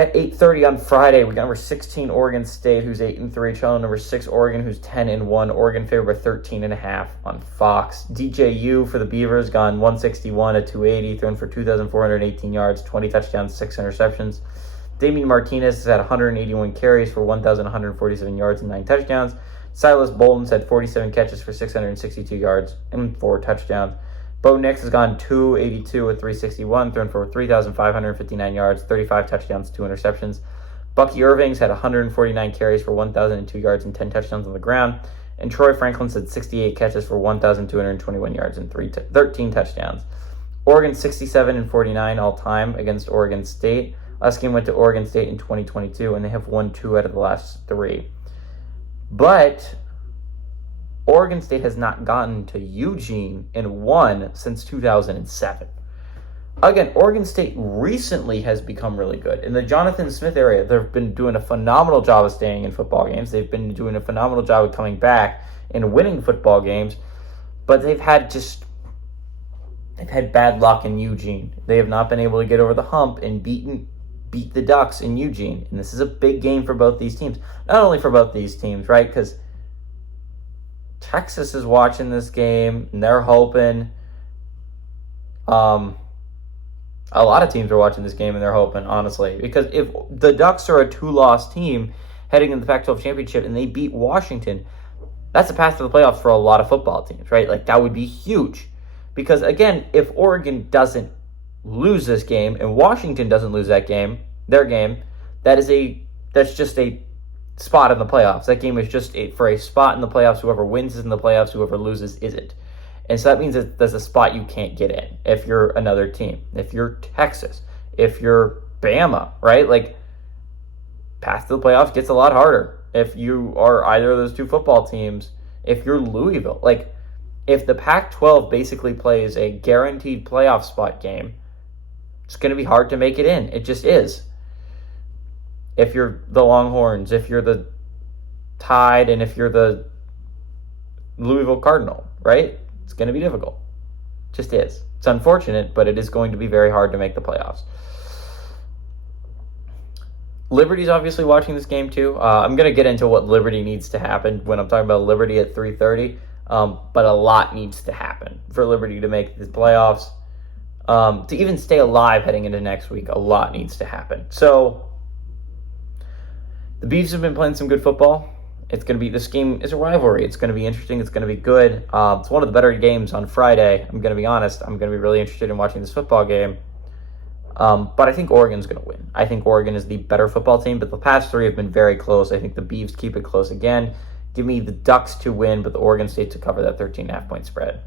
At 8:30 on Friday, we got number 16 Oregon State, who's 8-3, trailing number 6 Oregon, who's 10-1. Oregon favored by 13.5 on Fox. DJU for the Beavers gone 161 at 280, thrown for 2,418 yards, 20 touchdowns, 6 interceptions. Damian Martinez has had 181 carries for 1,147 yards and 9 touchdowns. Silas Bolden's had 47 catches for 662 yards and 4 touchdowns. Bo Nix has gone 282 with 361, thrown for 3,559 yards, 35 touchdowns, 2 interceptions. Bucky Irving's had 149 carries for 1,002 yards and 10 touchdowns on the ground. And Troy Franklin's had 68 catches for 1,221 yards and 13 touchdowns. Oregon 67-49 all-time against Oregon State. Last game went to Oregon State in 2022, and they have won 2 out of the last 3. But Oregon State has not gotten to Eugene and won since 2007. Again, Oregon State recently has become really good. In the Jonathan Smith area, they've been doing a phenomenal job of staying in football games. They've been doing a phenomenal job of coming back and winning football games. But they've had bad luck in Eugene. They have not been able to get over the hump and beat the Ducks in Eugene. And this is a big game for both these teams. Not only for both these teams, right? Because Texas is watching this game, and they're hoping. A lot of teams are watching this game, and they're hoping, honestly. Because if the Ducks are a 2-loss team heading into the Pac-12 championship and they beat Washington, that's a path to the playoffs for a lot of football teams, right? Like, that would be huge. Because, again, if Oregon doesn't lose this game and Washington doesn't lose their game, that's just a spot in the playoffs. That game is just for a spot in the playoffs. Whoever wins is in the playoffs. Whoever loses isn't. And so that means that there's a spot you can't get in if you're another team. If you're Texas, if you're Bama, right? Like, path to the playoffs gets a lot harder if you are either of those two football teams. If you're Louisville, like, if the Pac-12 basically plays a guaranteed playoff spot game, it's going to be hard to make it in. It just is. If you're the Longhorns, if you're the Tide, and if you're the Louisville Cardinal, right? It's going to be difficult. It just is. It's unfortunate, but it is going to be very hard to make the playoffs. Liberty's obviously watching this game too. I'm going to get into what Liberty needs to happen when I'm talking about Liberty at 3:30. But a lot needs to happen for Liberty to make the playoffs. To even stay alive heading into next week, a lot needs to happen. So the Beavs have been playing some good football. This game is a rivalry. It's going to be interesting. It's going to be good. It's one of the better games on Friday. I'm going to be honest. I'm going to be really interested in watching this football game. But I think Oregon's going to win. I think Oregon is the better football team, but the past 3 have been very close. I think the Beavs keep it close again. Give me the Ducks to win, but the Oregon State to cover that 13.5 point spread.